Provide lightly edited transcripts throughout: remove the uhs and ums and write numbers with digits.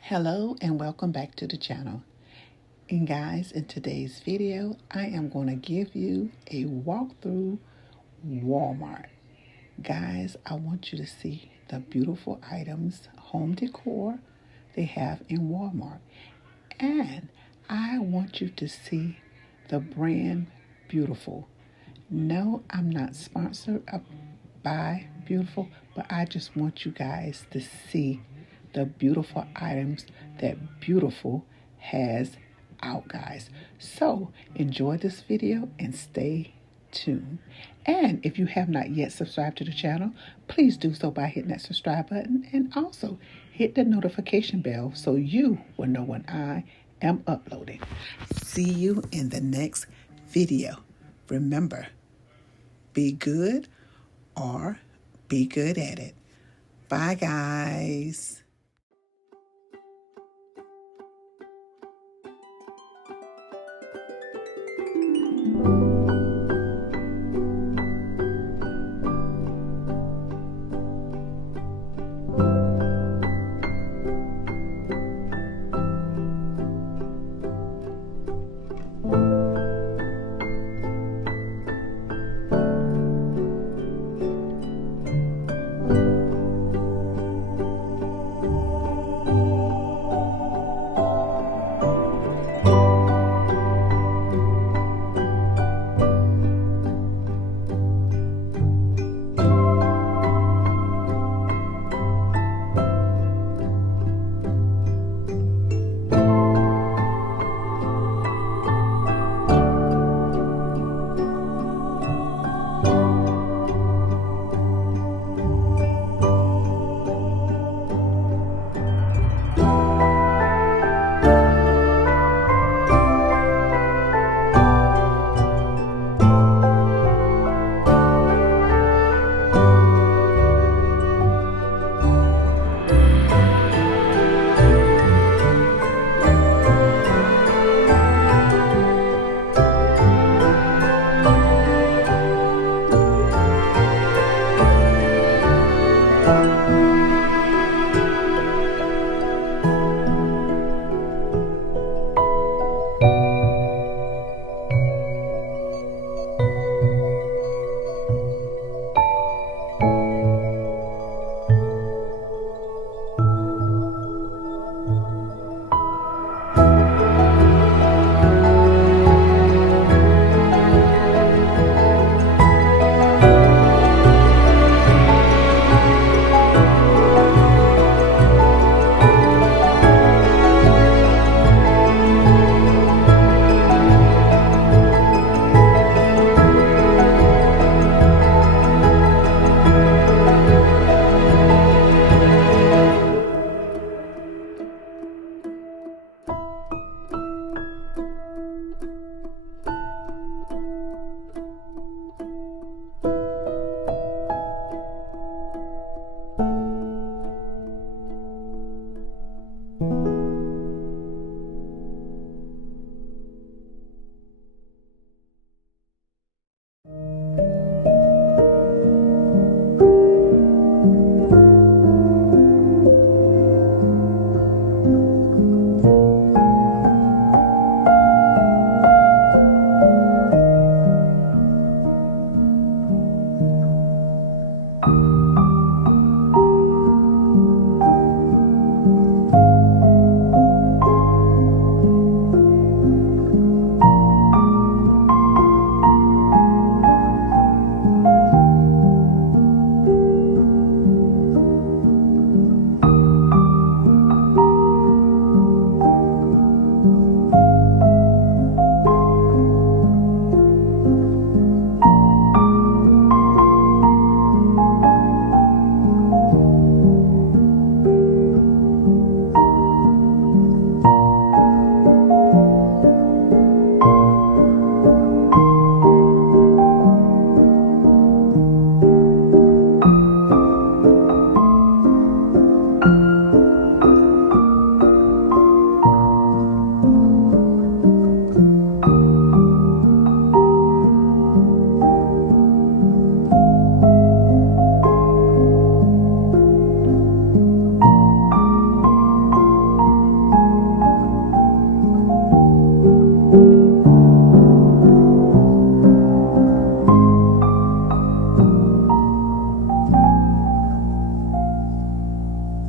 Hello and welcome back to the channel. And guys, in today's video, I am going to give you a walkthrough Walmart. Guys, I want you to see the beautiful items, home decor they have in Walmart. And I want you to see the brand Beautiful. No, I'm not sponsored by Beautiful, but I just want you guys to see the beautiful items that Beautiful has out, guys. So enjoy this video and stay tuned. And if you have not yet subscribed to the channel, please do so by hitting that subscribe button and also hit the notification bell so you will know when I am uploading. See you in the next video. Remember, be good or be good at it. Bye, guys.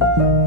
you.